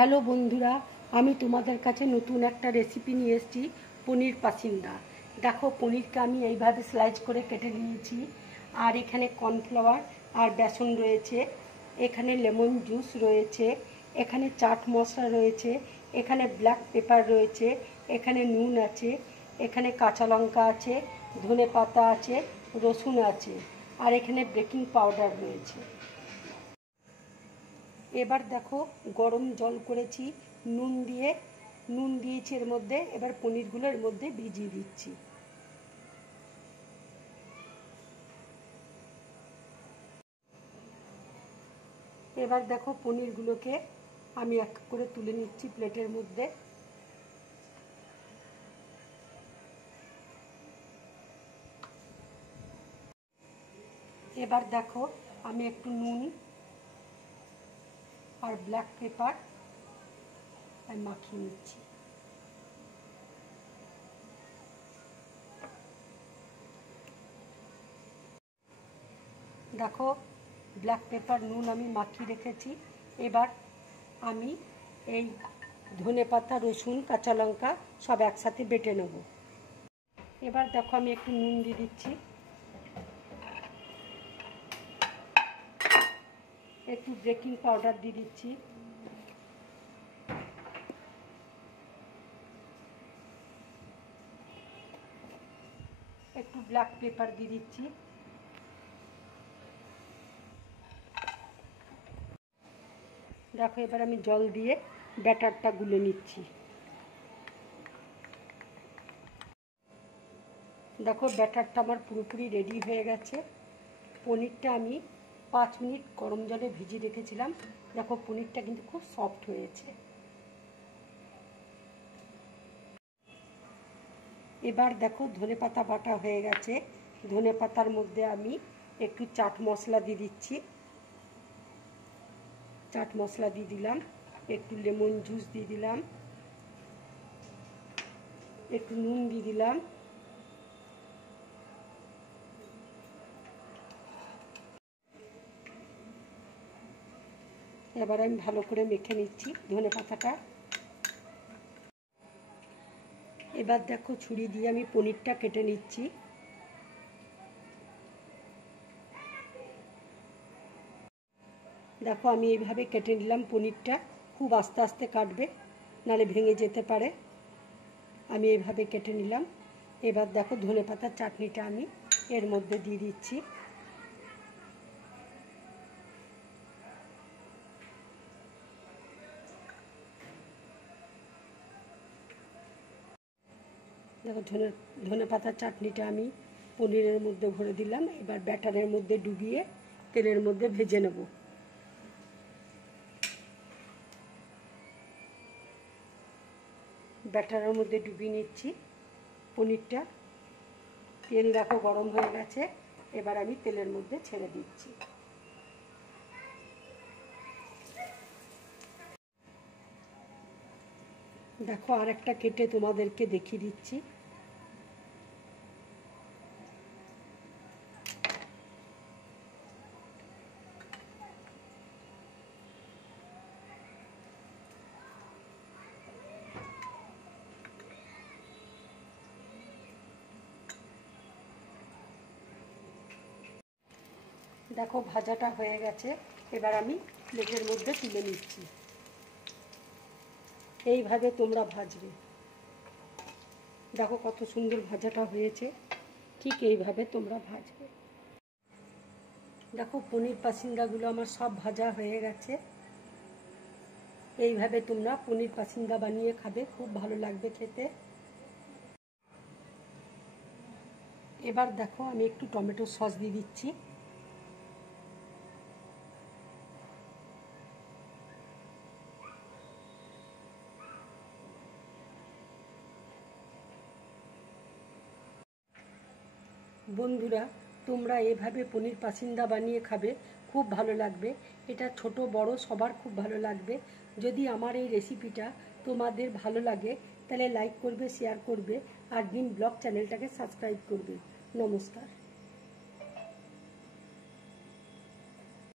Hello বন্ধুরা, আমি তোমাদের কাছে নতুন একটা রেসিপি নিয়ে এসেছি, পনির পাসিন্দা। দেখো, পনিরকে আমি এইভাবে স্লাইস করে কেটে নিয়েছি। আর এখানে কর্নফ্লাওয়ার আর বেসন রয়েছে, এখানে লেমন জুস রয়েছে, এখানে চাট মশলা রয়েছে, এখানে ব্ল্যাক পেপার রয়েছে, এখানে নুন আছে, এখানে কাঁচা লঙ্কা আছে, ধনে পাতা আছে, রসুন আছে, আর এখানে বেকিং পাউডার রয়েছে। এবার দেখো, গরম জল করেছি, নুন দিয়েছি এর মধ্যে। এবার পনিরগুলো এর মধ্যে ভিজিয়ে দিচ্ছি। এবার দেখো, পনিরগুলোকে আমি এক করে তুলে নিচ্ছি প্লেটের মধ্যে। এবার দেখো, আমি একটু নুন আর ব্ল্যাক পেপার মাখিয়ে নিচ্ছি। দেখো, ব্ল্যাক পেপার নুন আমি মাখিয়ে রেখেছি। এবার আমি এই ধনে পাতা, রসুন, কাঁচা লঙ্কা সব একসাথে বেটে নেব। এবার দেখো, আমি একটু নুন দিয়ে দিচ্ছি, একটু বেকিং পাউডার দিয়ে দিচ্ছি, একটু ব্ল্যাক পেপার দিয়ে দিচ্ছি। দেখো, এবার আমি জল দিয়ে ব্যাটারটা গুলে নিচ্ছি। দেখো, ব্যাটারটা আমার পুরোপুরি রেডি হয়ে গেছে। পনিরটা আমি 5 মিনিট গরম জলে ভিজিয়ে রেখেছিলাম। দেখো, পনিরটা কিন্তু খুব সফট হয়েছে। এবার দেখো, ধনেপাতা বাটা হয়ে গেছে। ধনেপাতার মধ্যে আমি একটু চাট মশলা দিয়ে দিচ্ছি। চাট মশলা দিয়ে দিলাম, একটু লেমন জুস দিয়ে দিলাম, একটু নুন দিয়ে দিলাম, এবার আমি ভালো করে মেখে নিচ্ছি ধনেপাতাটা। এবার দেখো, ছুরি দিয়ে আমি পনিরটা কেটে নিচ্ছি। দেখো, আমি এইভাবে কেটে নিলাম পনিরটা। খুব আস্তে আস্তে কাটবে, নাহলে ভেঙে যেতে পারে। আমি এইভাবে কেটে নিলাম। এবার দেখো, ধনেপাতার চাটনিটা আমি এর মধ্যে দিয়ে দিচ্ছি। দেখো, ধনেপাতার চাটনিটা আমি পনিরের মধ্যে ভরে দিলাম। এবার ব্যাটারের মধ্যে ডুবিয়ে তেলের মধ্যে ভেজে নেব। ব্যাটারের মধ্যে ডুবিয়ে নিচ্ছি পনিরটা। তেল দেখো গরম হয়ে গেছে। এবার আমি তেলের মধ্যে ছেড়ে দিচ্ছি। দেখো, আরেকটা কেটে তোমাদেরকে দেখিয়ে দিচ্ছি। দেখো, ভাজাটা হয়ে গেছে। এবার আমি প্লেটের মধ্যে তুলে নিচ্ছি। এইভাবে তোমরা ভাজবে। দেখো, কত সুন্দর ভাজাটা হয়েছে। ঠিক এইভাবে তোমরা ভাজবে। দেখো, পনির পাসিন্দাগুলো আমার সব ভাজা হয়ে গেছে। এইভাবে তোমরা পনির পাসিন্দা বানিয়ে খাবে, খুব ভালো লাগবে খেতে। এবার দেখো, আমি একটু টমেটো সস দিয়ে দিচ্ছি। বন্ধুরা, তোমরা এভাবে পনির পাসিন্দা বানিয়ে খাবে, খুব ভালো লাগবে। এটা ছোট বড় সবার খুব ভালো লাগবে। যদি আমার এই রেসিপিটা তোমাদের ভালো লাগে, তাহলে লাইক করবে, শেয়ার করবে, আর গ্রিন ব্লগ চ্যানেলটাকে সাবস্ক্রাইব করবে। নমস্কার।